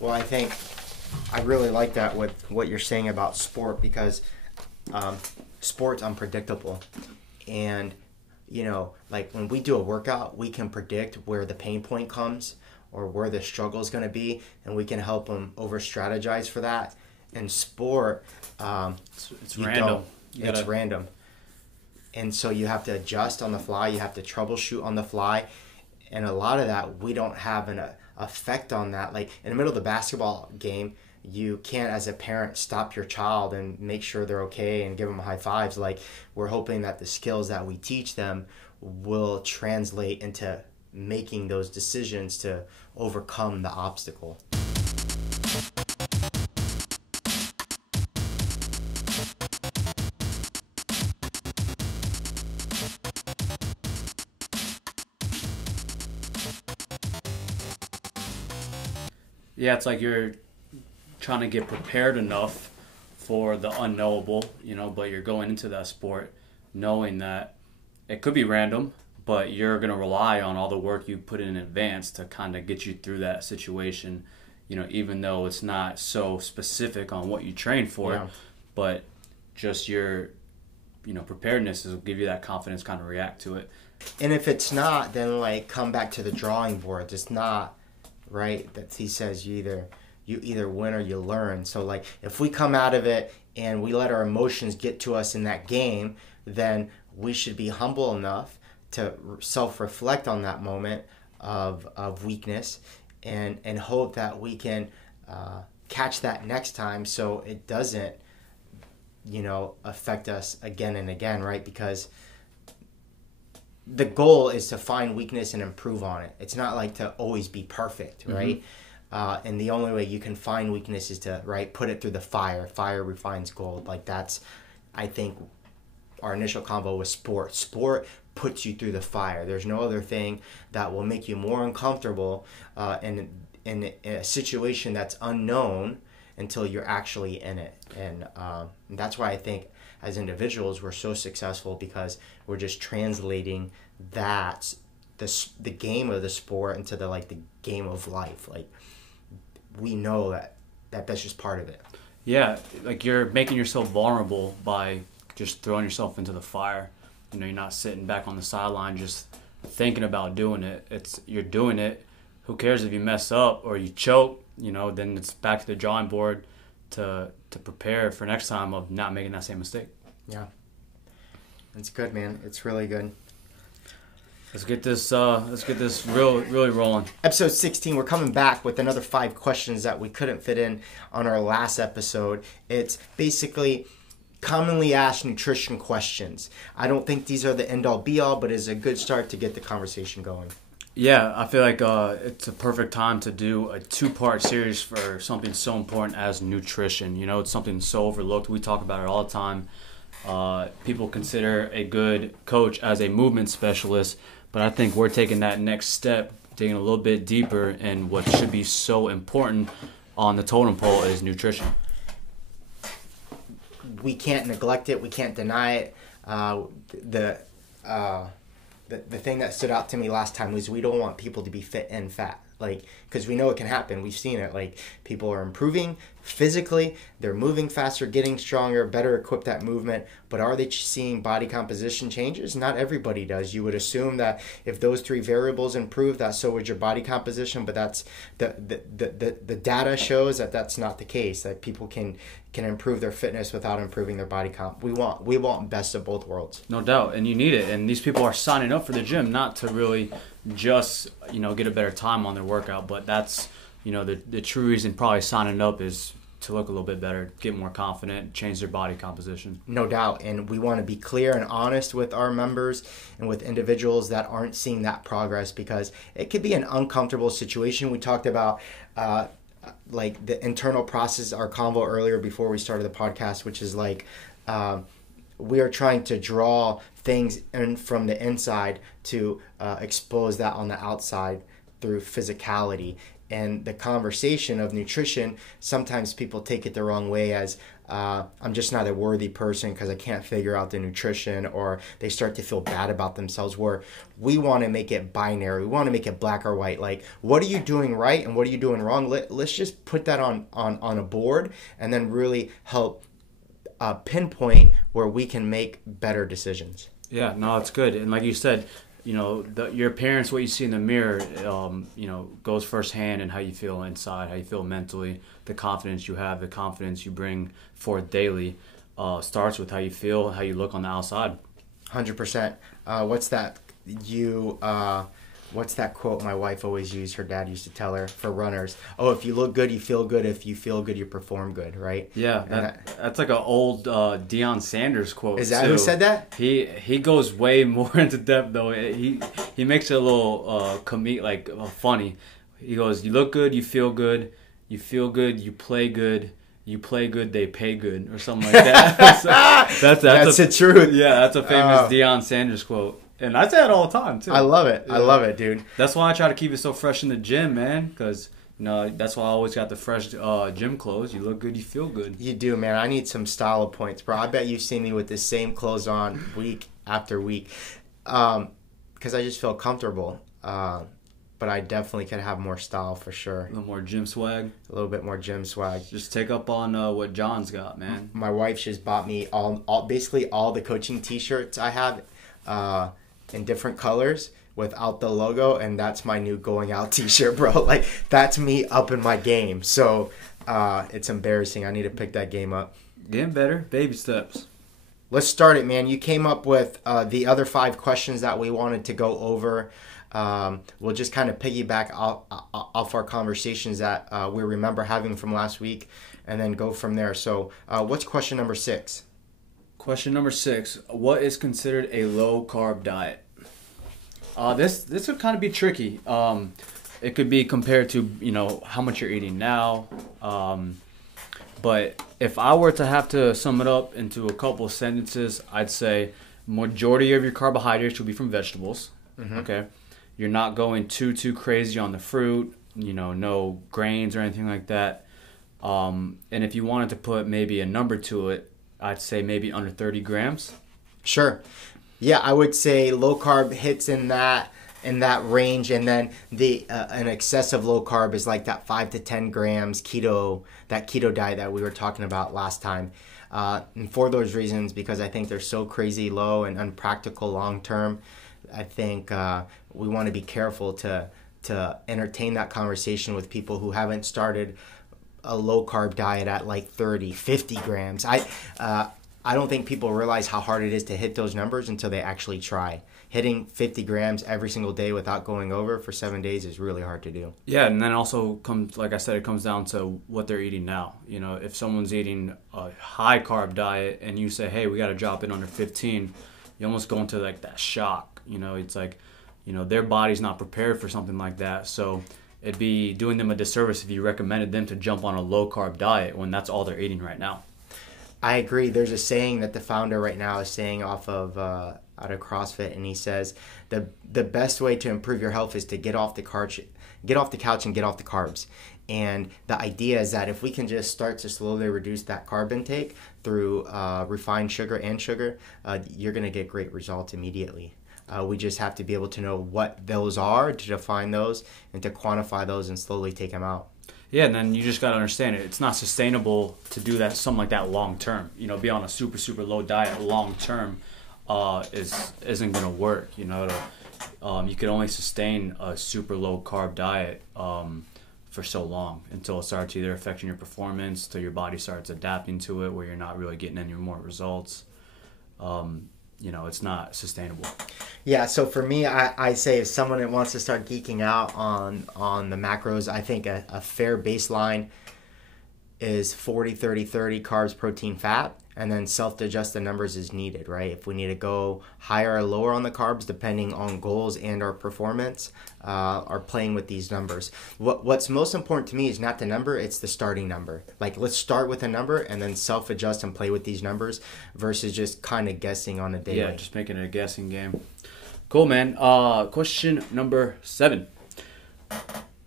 Well, I think I really like that with what you're saying about sport, because sport's unpredictable. And, you know, like when we do a workout, we can predict where the pain point comes or where the struggle is going to be, and we can help them over strategize for that. In sport, it's random. It's random. And so you have to adjust on the fly. You have to troubleshoot on the fly. And a lot of that, we don't have an effect on that. Like in the middle of the basketball game, you can't, as a parent, stop your child and make sure they're okay and give them high fives. Like, we're hoping that the skills that we teach them will translate into making those decisions to overcome the obstacle. Yeah, it's like you're trying to get prepared enough for the unknowable, you know, but you're going into that sport knowing that it could be random, but you're going to rely on all the work you put in advance to kind of get you through that situation, you know, even though it's not so specific on what you train for, Yeah. but just your, you know, preparedness will give you that confidence kind of react to it. And if it's not, then like come back to the drawing board. It's not, right? That he says you either win or you learn. So like if we come out of it and we let our emotions get to us in that game, then we should be humble enough to self-reflect on that moment of weakness and hope that we can catch that next time so it doesn't, you know, affect us again and again, right? Because the goal is to find weakness and improve on it. It's not like to always be perfect, right? Mm-hmm. And the only way you can find weakness is to, right, put it through the fire. Fire refines gold. Like that's, I think, our initial convo was sport. Sport puts you through the fire. There's no other thing that will make you more uncomfortable in a situation that's unknown until you're actually in it. And that's why I think as individuals we're so successful, because we're just translating that the game of the sport into the game of life. Like we know that that's just part of it. Yeah, like you're making yourself vulnerable by just throwing yourself into the fire. You know, you're not sitting back on the sideline just thinking about doing it. You're doing it. Who cares if you mess up or you choke? You know, then it's back to the drawing board to prepare for next time of not making that same mistake. Yeah, it's good, man. It's really good. Let's get this really rolling. Episode 16, we're coming back with another 5 questions that we couldn't fit in on our last episode. It's basically commonly asked nutrition questions. I don't think these are the end-all be-all, but it's a good start to get the conversation going. Yeah, I feel like it's a perfect time to do a 2-part series for something so important as nutrition. You know, it's something so overlooked. We talk about it all the time. People consider a good coach as a movement specialist, but I think we're taking that next step, digging a little bit deeper, and what should be so important on the totem pole is nutrition. We can't neglect it. We can't deny it. The thing that stood out to me last time was we don't want people to be fit and fat. Like, because we know it can happen. We've seen it. Like, people are improving physically. They're moving faster, getting stronger, better equipped at movement. But are they seeing body composition changes? Not everybody does. You would assume that if those 3 variables improve, that so would your body composition. But that's the data shows that that's not the case. That people can improve their fitness without improving their body comp. We want best of both worlds. No doubt, and you need it. And these people are signing up for the gym not to really just, you know, get a better time on their workout, but that's, you know, the true reason probably signing up is to look a little bit better, get more confident, change their body composition. No doubt, and we want to be clear and honest with our members and with individuals that aren't seeing that progress, because it could be an uncomfortable situation. We talked about like the internal process, our convo earlier before we started the podcast, which is like we are trying to draw things in from the inside to expose that on the outside through physicality. And the conversation of nutrition, sometimes people take it the wrong way as I'm just not a worthy person because I can't figure out the nutrition, or they start to feel bad about themselves, where we want to make it binary. We want to make it black or white. Like, what are you doing right and what are you doing wrong? Let's just put that on a board and then really help pinpoint where we can make better decisions. Yeah, no, it's good. And like you said, your appearance, what you see in the mirror, goes firsthand in how you feel inside, how you feel mentally, the confidence you have, the confidence you bring forth daily, starts with how you feel, how you look on the outside. 100%. What's that quote my wife always used? Her dad used to tell her for runners. Oh, if you look good, you feel good. If you feel good, you perform good, right? Yeah, that's like an old Deion Sanders quote. Is that who said that? He goes way more into depth though. He makes it a little funny. He goes, you look good, you feel good, you play good. You play good, they pay good, or something like that. That's the truth. Yeah, that's a famous Deion Sanders quote. And I say that all the time, too. I love it. Yeah. I love it, dude. That's why I try to keep it so fresh in the gym, man. Because, that's why I always got the fresh gym clothes. You look good, you feel good. You do, man. I need some style points, bro. I bet you've seen me with the same clothes on week after week. Because I just feel comfortable. But I definitely could have more style for sure. A little more gym swag. A little bit more gym swag. Just take up on what John's got, man. My wife just bought me basically all the coaching T-shirts I have. In different colors without the logo, and that's my new going out T-shirt, bro. Like, that's me up in my game. So it's embarrassing. I need to pick that game up. Getting better, baby steps. Let's start it, man. You came up with the other 5 questions that we wanted to go over. We'll just kind of piggyback off our conversations that we remember having from last week, and then go from there. So what's question number 6? Question number 6: what is considered a low carb diet? This would kind of be tricky. It could be compared to how much you're eating now. But if I were to have to sum it up into a couple of sentences, I'd say majority of your carbohydrates will be from vegetables. Mm-hmm. Okay, you're not going too crazy on the fruit. No grains or anything like that. And if you wanted to put maybe a number to it, I'd say maybe under 30 grams. Sure. Yeah, I would say low carb hits in that range, and then an excessive low carb is like that 5 to 10 grams keto diet that we were talking about last time. And for those reasons, because I think they're so crazy low and unpractical long term, I think we want to be careful to entertain that conversation with people who haven't started a low carb diet at like 30, 50 grams. I don't think people realize how hard it is to hit those numbers until they actually try. Hitting 50 grams every single day without going over for 7 days is really hard to do. Yeah, and then also like I said, it comes down to what they're eating now. If someone's eating a high carb diet and you say, hey, we got to drop it under 15, you almost go into like that shock. It's like, their body's not prepared for something like that. So it'd be doing them a disservice if you recommended them to jump on a low-carb diet when that's all they're eating right now. I agree. There's a saying that the founder right now is saying out of CrossFit, and he says the best way to improve your health is to get off the couch and get off the carbs. And the idea is that if we can just start to slowly reduce that carb intake through refined sugar, you're going to get great results immediately. We just have to be able to know what those are, to define those, and to quantify those and slowly take them out. Yeah, and then you just got to understand it. It's not sustainable to do that, something like that long term. Be on a super, super low diet long term isn't going to work. You can only sustain a super low carb diet for so long until it starts either affecting your performance, till your body starts adapting to it, where you're not really getting any more results. It's not sustainable. Yeah, so for me, I say if someone wants to start geeking out on the macros, I think a fair baseline is 40-30-30 carbs, protein, fat, and then self-adjust the numbers as needed, right? If we need to go higher or lower on the carbs, depending on goals and our performance, are playing with these numbers. What's most important to me is not the number, it's the starting number. Like, let's start with a number and then self-adjust and play with these numbers versus just kind of guessing on a daily. Yeah, just making it a guessing game. Cool, man. Question number 7.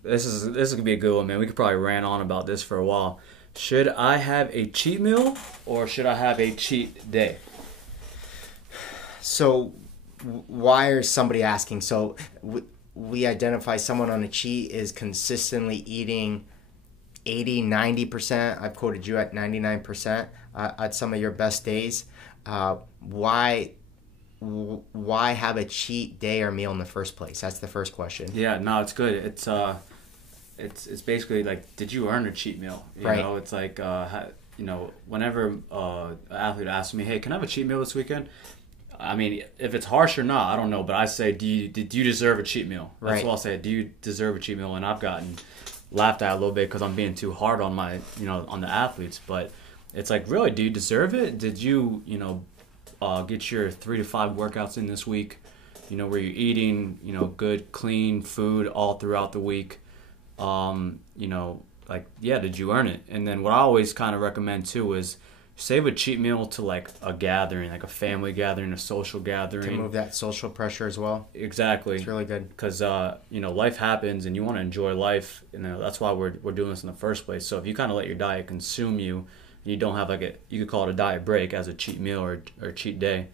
This is gonna be a good one, man. We could probably rant on about this for a while. Should I have a cheat meal or should I have a cheat day? So why is somebody asking? So we identify someone on a cheat is consistently eating 80-90%. I've quoted you at 99% at some of your best days. Why have a cheat day or meal in the first place? That's the first question. Yeah, no, it's good. It's basically like, did you earn a cheat meal? You know, it's like, whenever an athlete asks me, hey, can I have a cheat meal this weekend? I mean, if it's harsh or not, I don't know. But I say, did you deserve a cheat meal? That's what I'll say. Do you deserve a cheat meal? And I've gotten laughed at a little bit because I'm being too hard on on the athletes. But it's like, really, do you deserve it? Did you, get your 3 to 5 workouts in this week? Where you're eating, good, clean food all throughout the week. Did you earn it? And then what I always kind of recommend too is save a cheat meal to like a gathering, like a family gathering, a social gathering. To move that social pressure as well. Exactly. It's really good. Because, life happens and you want to enjoy life. That's why we're doing this in the first place. So if you kind of let your diet consume you, and you don't have you could call it a diet break as a cheat meal or a cheat day.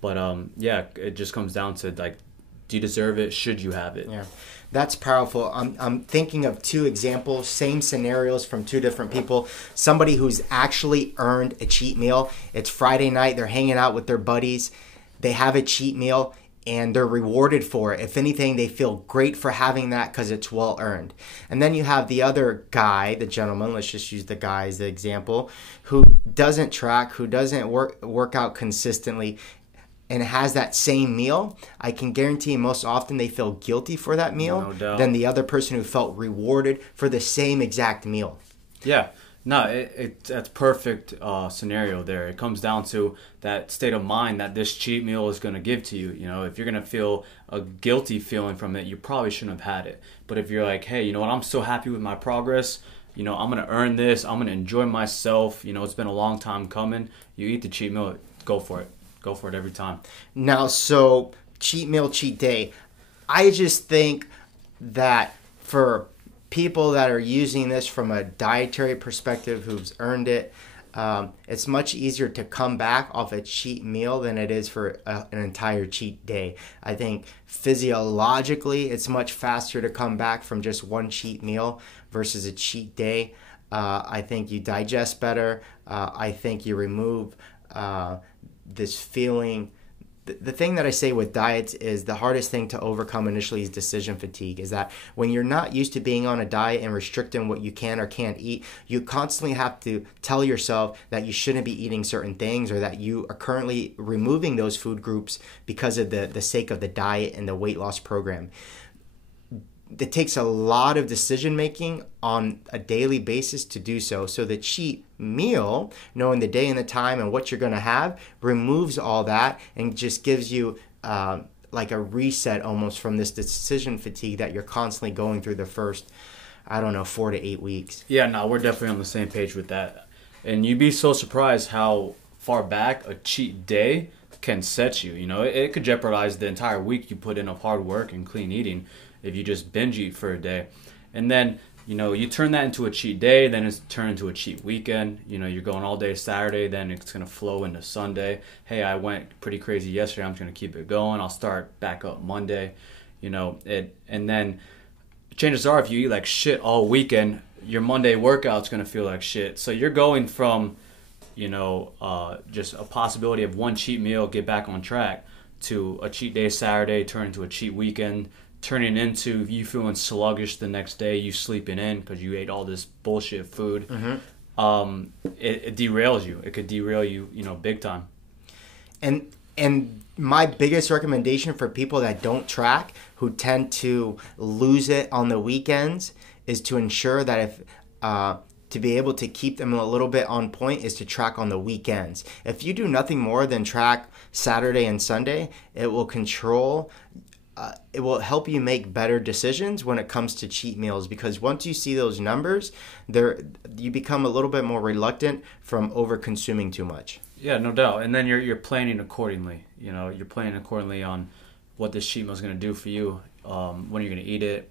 But, it just comes down to like, do you deserve it? Should you have it? Yeah, that's powerful. I'm thinking of 2 examples, same scenarios from 2 different people. Somebody who's actually earned a cheat meal. It's Friday night. They're hanging out with their buddies. They have a cheat meal, and they're rewarded for it. If anything, they feel great for having that because it's well earned. And then you have the other guy, the gentleman, let's just use the guy as the example, who doesn't track, who doesn't work out consistently, and has that same meal. I can guarantee most often they feel guilty for that meal than the other person who felt rewarded for the same exact meal. Yeah. No, that's perfect scenario there. It comes down to that state of mind that this cheat meal is going to give to you. If you're going to feel a guilty feeling from it, you probably shouldn't have had it. But if you're like, hey, you know what, I'm so happy with my progress. I'm going to earn this. I'm going to enjoy myself. It's been a long time coming. You eat the cheat meal, go for it. Go for it every time. Now, so cheat meal, cheat day. I just think that for people that are using this from a dietary perspective who's earned it, it's much easier to come back off a cheat meal than it is for an entire cheat day. I think physiologically, it's much faster to come back from just one cheat meal versus a cheat day. I think you digest better. I think you remove this feeling. The thing that I say with diets is the hardest thing to overcome initially is decision fatigue. Is that when you're not used to being on a diet and restricting what you can or can't eat, you constantly have to tell yourself that you shouldn't be eating certain things or that you are currently removing those food groups because of the sake of the diet and the weight loss program. It takes a lot of decision making on a daily basis to do so. So the cheat meal, knowing the day and the time and what you're going to have, removes all that and just gives you like a reset almost from this decision fatigue that you're constantly going through the first, 4 to 8 weeks. Yeah, no, we're definitely on the same page with that. And you'd be so surprised how far back a cheat day can set you. It could jeopardize the entire week you put in of hard work and clean eating if you just binge eat for a day. And then, you turn that into a cheat day, then it's turned into a cheat weekend. You're going all day Saturday, then it's going to flow into Sunday. Hey, I went pretty crazy yesterday, I'm just going to keep it going. I'll start back up Monday. And then chances are if you eat like shit all weekend, your Monday workout's going to feel like shit. So you're going from, just a possibility of one cheat meal, get back on track, to a cheat day Saturday, turn into a cheat weekend, turning into you feeling sluggish the next day, you sleeping in because you ate all this bullshit food. Mm-hmm. It derails you. It could derail you, big time. And my biggest recommendation for people that don't track, who tend to lose it on the weekends, is to ensure that if to be able to keep them a little bit on point is to track on the weekends. If you do nothing more than track Saturday and Sunday, it will it will help you make better decisions when it comes to cheat meals, because once you see those numbers, you become a little bit more reluctant from over consuming too much. Yeah, no doubt. And then you're planning accordingly. You're planning accordingly on what this cheat meal is going to do for you, when you're going to eat it,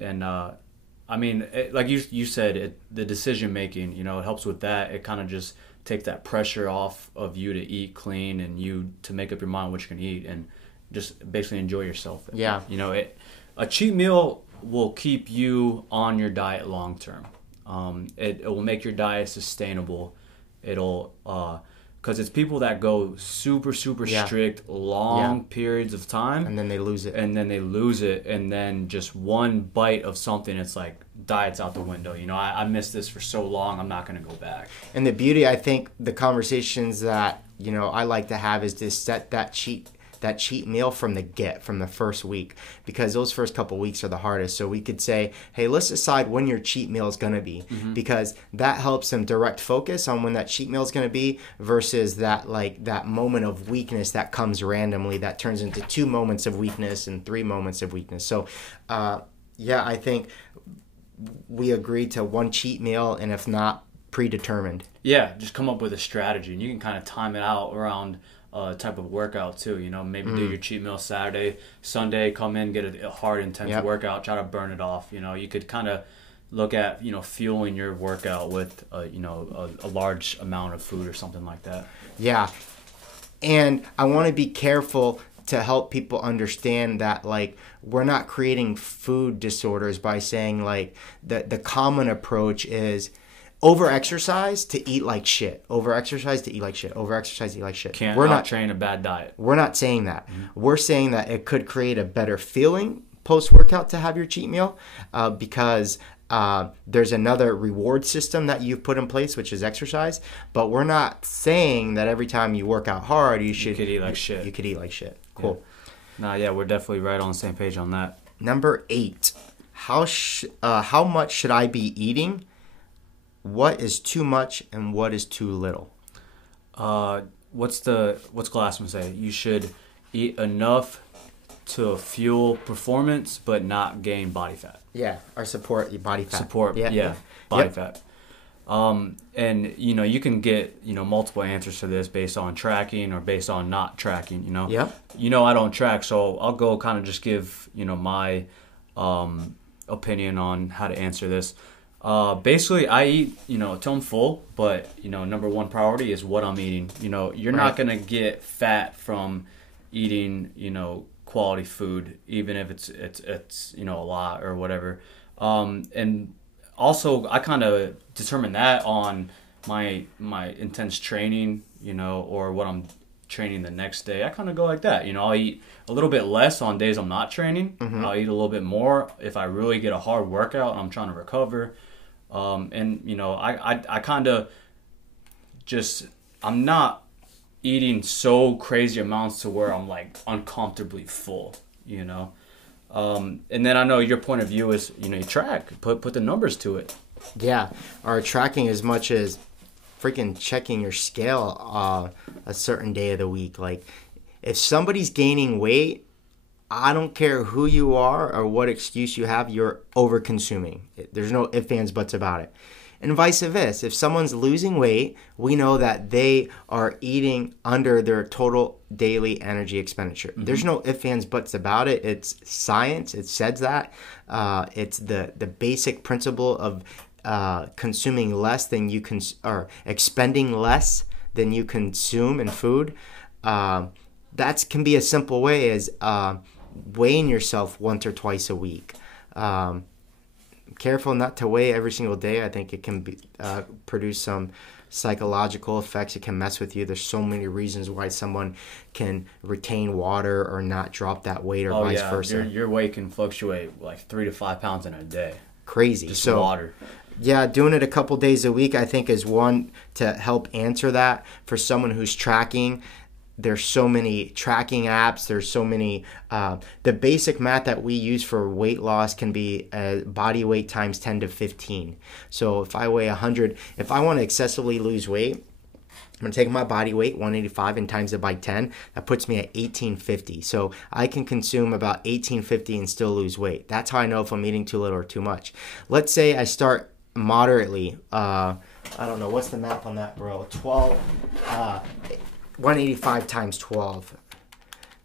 and I mean, like you said, the decision making, you know, it helps with that. It kind of just takes that pressure off of you to eat clean and you to make up your mind what you're going to eat and just basically enjoy yourself. Yeah. You know, a cheat meal will keep you on your diet long term. It will make your diet sustainable. It'll, because it's people that go super strict, long periods of time. And then they lose it. And then just one bite of something, it's like diet's out the window. You know, I missed this for so long, I'm not going to go back. And the beauty, I think, the conversations that, you know, I like to have is to set that cheat meal from the first week, because those first couple weeks are the hardest. So we could say, hey, let's decide when your cheat meal is going to be, because that helps them direct focus on when that cheat meal is going to be versus that moment of weakness that comes randomly that turns into 2 moments of weakness and 3 moments of weakness. So I think we agreed to one cheat meal, and if not, predetermined. Yeah, just come up with a strategy, and you can kind of time it out around type of workout too. You know, maybe do your cheat meal Saturday, Sunday, come in, get a hard, intense workout, try to burn it off. You know, you could kind of look at, you know, fueling your workout with, you know, a large amount of food or something like that. Yeah. And I want to be careful to help people understand that, like, we're not creating food disorders by saying, like, the common approach is over-exercise to eat like shit. Over-exercise to eat like shit. Over-exercise to eat like shit. We're not train a bad diet. We're not saying that. We're saying that it could create a better feeling post-workout to have your cheat meal because there's another reward system that you've put in place, which is exercise. But we're not saying that every time you work out hard, you could eat like shit. You could eat like shit. Cool. Yeah. We're definitely right on the same page on that. Number 8. How much should I be eating? What is too much and what is too little? What's Glassman say? You should eat enough to fuel performance, but not gain body fat. Yeah, or support your body fat. Body fat. And you know, you can get, you know, multiple answers to this based on tracking or based on not tracking. You know. Yeah. You know, I don't track, so I'll go kind of just give, you know, my opinion on how to answer this. Basically, I eat, you know, till I'm full, but, you know, number one priority is what I'm eating. You know, you're not going to get fat from eating, you know, quality food, even if it's you know, a lot or whatever. And also, I kind of determine that on my intense training, you know, or what I'm training the next day. I kind of go like that. You know, I'll eat a little bit less on days I'm not training. I'll eat a little bit more if I really get a hard workout and I'm trying to recover. And, you know, I kind of just, I'm not eating so crazy amounts to where I'm like uncomfortably full, you know. And then I know your point of view is, you know, you track, put the numbers to it. Yeah, or tracking as much as freaking checking your scale a certain day of the week. Like, if somebody's gaining weight, I don't care who you are or what excuse you have, you're over-consuming. There's no ifs, ands, buts about it. And vice versa. If someone's losing weight, we know that they are eating under their total daily energy expenditure. There's no ifs, ands, buts about it. It's science. It says that. It's the basic principle of consuming less than you or expending less than you consume in food. That can be a simple way as weighing yourself once or twice a week. Careful not to weigh every single day. I think it can produce some psychological effects. It can mess with you. There's so many reasons why someone can retain water or not drop that weight or vice versa. Your weight can fluctuate like 3 to 5 pounds in a day. Crazy. Just water. Yeah, doing it a couple days a week, I think, is one to help answer that. For someone who's tracking, there's so many tracking apps. There's so many. The basic math that we use for weight loss can be body weight times 10 to 15. So if I weigh 100, if I want to excessively lose weight, I'm going to take my body weight, 185, and times it by 10. That puts me at 1850. So I can consume about 1850 and still lose weight. That's how I know if I'm eating too little or too much. Let's say I start moderately. I don't know. What's the math on that, bro? 185 times 12.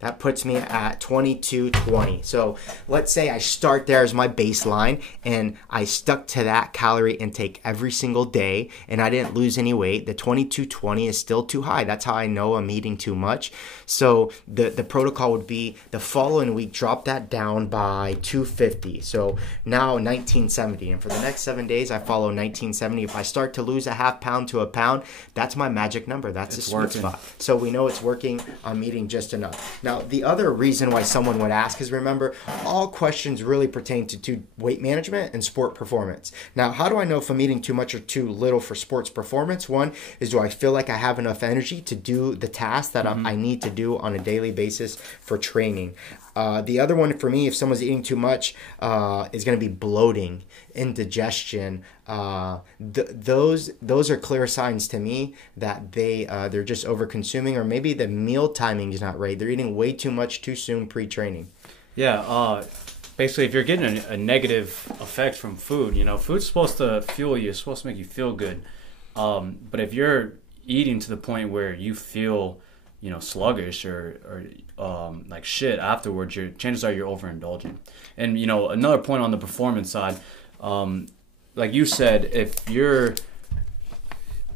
That puts me at 2220. So let's say I start there as my baseline and I stuck to that calorie intake every single day and I didn't lose any weight. The 2220 is still too high. That's how I know I'm eating too much. So the protocol would be the following week, drop that down by 250. So now 1970. And for the next 7 days, I follow 1970. If I start to lose a half pound to a pound, that's my magic number. That's the sweet spot. So we know it's working. I'm eating just enough. Now, the other reason why someone would ask is, remember, all questions really pertain to weight management and sport performance. Now, how do I know if I'm eating too much or too little for sports performance? One is, do I feel like I have enough energy to do the tasks that I need to do on a daily basis for training? The other one for me, if someone's eating too much, is going to be bloating, indigestion. Those are clear signs to me that they're just over consuming, or maybe the meal timing is not right. They're eating way too much too soon pre-training. Yeah. Basically, if you're getting a negative effect from food, food's supposed to fuel you. It's supposed to make you feel good. But if you're eating to the point where you feel sluggish or like shit afterwards, chances are you're overindulging. And another point on the performance side, like you said, if you're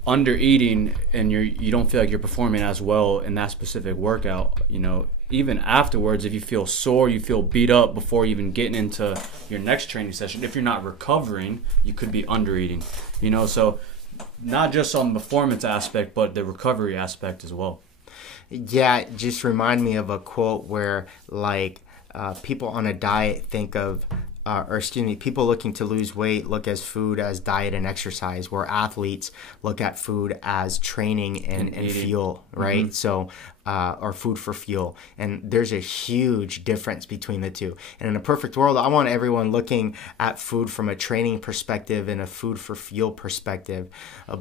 under eating and you don't feel like you're performing as well in that specific workout, even afterwards, if you feel sore, you feel beat up before even getting into your next training session, if you're not recovering, you could be under eating. So not just on the performance aspect, but the recovery aspect as well. Yeah, it just remind me of a quote where people on a diet think of, people looking to lose weight look as food as diet and exercise, where athletes look at food as training and fuel, right? Mm-hmm. So, or food for fuel. And there's a huge difference between the two. And in a perfect world, I want everyone looking at food from a training perspective and a food for fuel perspective,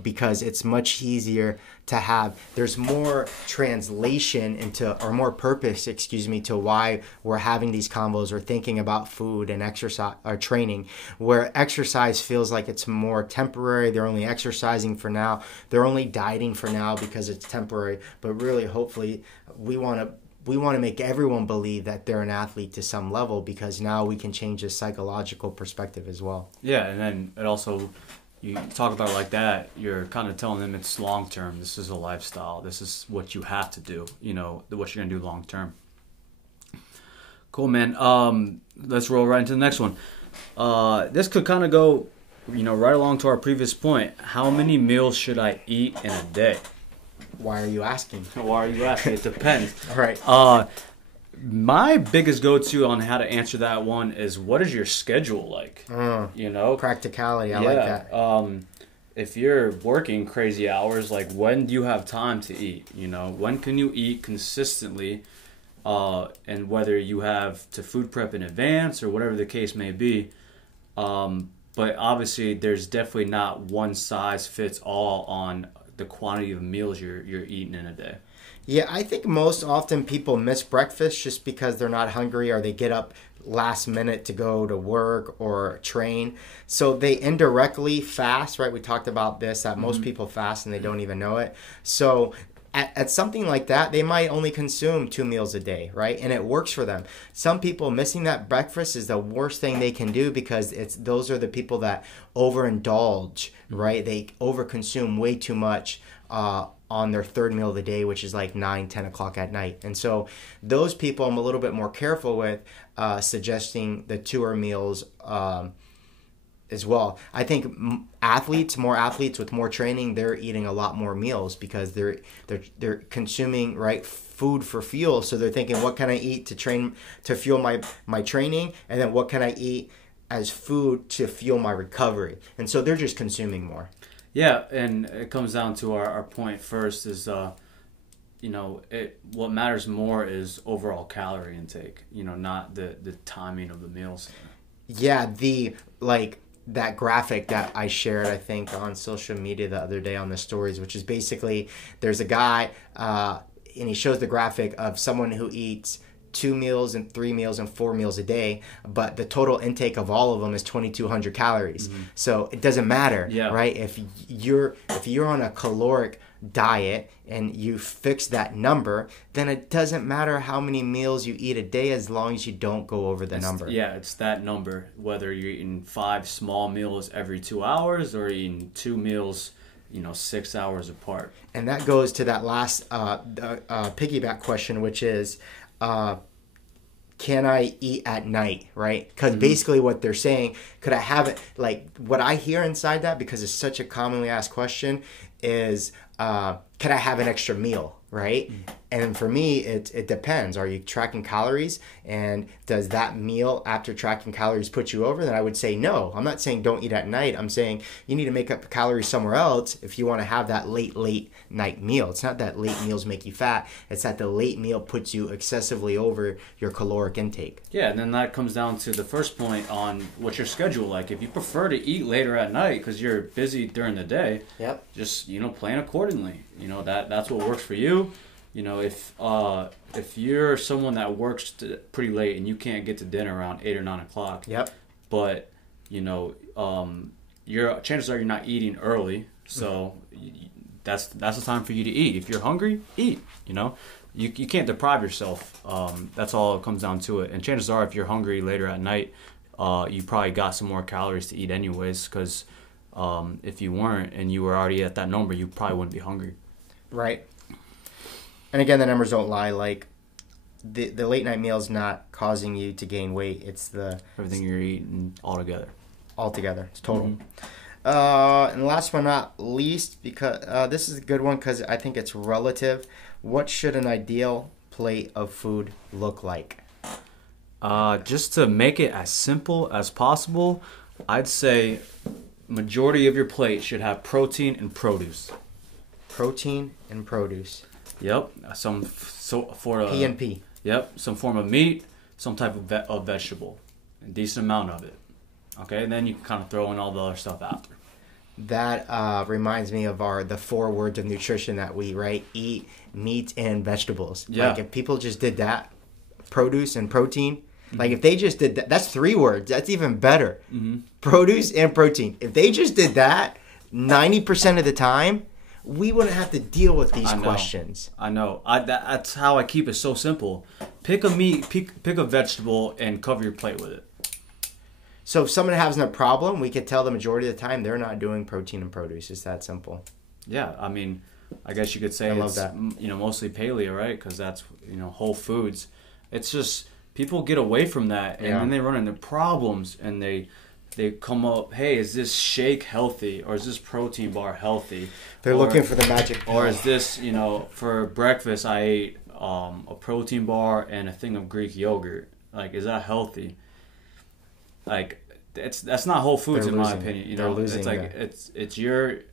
because it's much easier to have, there's more translation into, or more purpose, to why we're having these combos or thinking about food and exercise or training, where exercise feels like it's more temporary. They're only exercising for now. They're only dieting for now because it's temporary. But really, hopefully, we want to make everyone believe that they're an athlete to some level, because now we can change the psychological perspective as well. Yeah, and then it also, you talk about it like that, you're kind of telling them it's long term. This is a lifestyle. This is what you have to do, what you're going to do long term. Cool, man. Let's roll right into the next one. This could kind of go, right along to our previous point. How many meals should I eat in a day? Why are you asking? It depends. All right. My biggest go-to on how to answer that one is, what is your schedule like? Practicality. I like that. If you're working crazy hours, when do you have time to eat? When can you eat consistently? And whether you have to food prep in advance or whatever the case may be. But obviously, there's definitely not one size fits all on the quantity of meals you're eating in a day. Yeah, I think most often people miss breakfast just because they're not hungry, or they get up last minute to go to work or train. So they indirectly fast, right? We talked about this, that most people fast and they don't even know it. So at something like that, they might only consume 2 meals a day, right? And it works for them. Some people, missing that breakfast is the worst thing they can do, because those are the people that overindulge, right? They overconsume way too much on their third meal of the day, which is 9, 10 o'clock at night. And so those people I'm a little bit more careful with suggesting the 2 meals as well. I think more athletes with more training, they're eating a lot more meals because they're consuming, right, food for fuel. So they're thinking, what can I eat to fuel my training, and then what can I eat as food to fuel my recovery? And so they're just consuming more. Yeah, and it comes down to our point first is what matters more is overall calorie intake, not the timing of the meals. Yeah, that graphic that I shared, I think, on social media the other day on the stories, which is basically, there's a guy and he shows the graphic of someone who eats 2 meals and 3 meals and 4 meals a day, but the total intake of all of them is 2,200 calories. Mm-hmm. So it doesn't matter, right? If you're on a caloric diet and you fix that number, then it doesn't matter how many meals you eat a day as long as you don't go over the number. Yeah, it's that number. Whether you're eating 5 small meals every 2 hours or eating 2 meals, 6 hours apart. And that goes to that last piggyback question, which is, can I eat at night, right? Because basically what they're saying, could I have it, like what I hear inside that, because it's such a commonly asked question, is could I have an extra meal, right? And for me, it depends. Are you tracking calories? And does that meal after tracking calories put you over? Then I would say no. I'm not saying don't eat at night. I'm saying you need to make up calories somewhere else if you want to have that late night meal. It's not that late meals make you fat. It's that the late meal puts you excessively over your caloric intake. Yeah, and then that comes down to the first point on what's your schedule like. If you prefer to eat later at night because you're busy during the day, just, plan accordingly. That's what works for you. If you're someone that works pretty late and you can't get to dinner around 8 or 9 o'clock, but your chances are you're not eating early, so that's the time for you to eat. If you're hungry, eat. You can't deprive yourself. That's all it comes down to it. And chances are, if you're hungry later at night, you probably got some more calories to eat anyways. Because if you weren't and you were already at that number, you probably wouldn't be hungry. Right. And again, the numbers don't lie. Like the late night meal is not causing you to gain weight. It's everything you're eating altogether. It's total. And last but not least, because this is a good one because I think it's relative. What should an ideal plate of food look like? Just to make it as simple as possible, I'd say majority of your plate should have protein and produce. Protein and produce. Yep. P and P. Yep. Some form of meat, some type of vegetable, a decent amount of it. Okay, and then you can kind of throw in all the other stuff after. That reminds me of the 4 words of nutrition that we eat, meat, and vegetables. Yeah. Like if people just did that, produce and protein. Like if they just did that, that's 3 words. That's even better. Produce and protein. If they just did that 90% of the time, we wouldn't have to deal with these questions. I know. That's how I keep it so simple. Pick a meat, pick a vegetable, and cover your plate with it. So if someone has a problem, we could tell the majority of the time they're not doing protein and produce. It's that simple. Yeah, I mean, I guess you could say it's mostly paleo, right? Because that's whole foods. It's just people get away from that, and then they run into problems, and they come up, hey, is this shake healthy, or is this protein bar healthy? They're looking for the magic pill. Or is this, for breakfast I ate a protein bar and a thing of Greek yogurt. Like, is that healthy? Like, that's not whole foods in my opinion. They're losing. It's like it's you're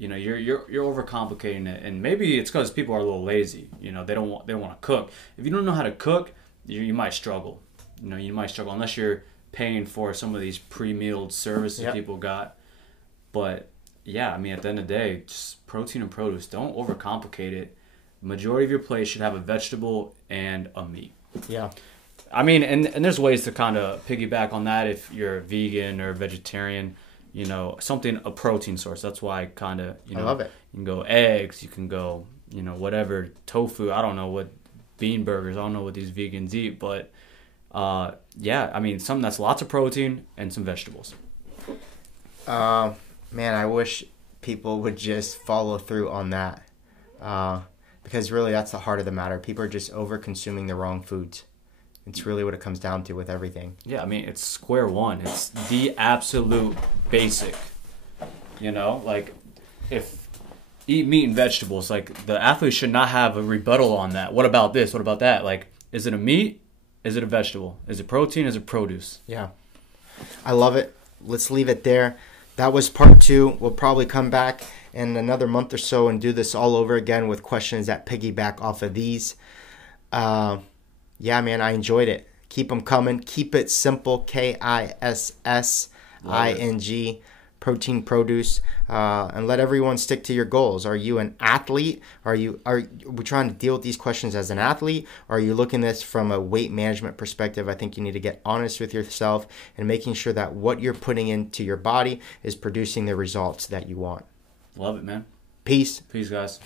overcomplicating it, and maybe it's because people are a little lazy. They don't want to cook. If you don't know how to cook, you might struggle. You might struggle unless you're paying for some of these pre-mealed services people got. But yeah, I mean, at the end of the day, just protein and produce. Don't overcomplicate it. The majority of your plate should have a vegetable and a meat. Yeah. I mean, and there's ways to kind of piggyback on that if you're vegan or vegetarian, a protein source. That's why I kind of, I love it. You can go eggs, you can go, whatever, tofu. I don't know what bean burgers. I don't know what these vegans eat, but yeah, I mean, something that's lots of protein and some vegetables. Man, I wish people would just follow through on that. Because really that's the heart of the matter. People are just over consuming the wrong foods. It's really what it comes down to with everything. Yeah, I mean, it's square one. It's the absolute basic. Like if eat meat and vegetables, like the athlete should not have a rebuttal on that. What about this? What about that? Like, is it a meat? Is it a vegetable? Is it protein? Is it produce? Yeah. I love it. Let's leave it there. That was part 2. We'll probably come back in another month or so and do this all over again with questions that piggyback off of these. Yeah, man, I enjoyed it. Keep them coming. Keep it simple. KISSING. Protein, produce, and let everyone stick to your goals. Are you an athlete? Are we trying to deal with these questions as an athlete? Or are you looking at this from a weight management perspective? I think you need to get honest with yourself and making sure that what you're putting into your body is producing the results that you want. Love it, man. Peace. Peace, guys.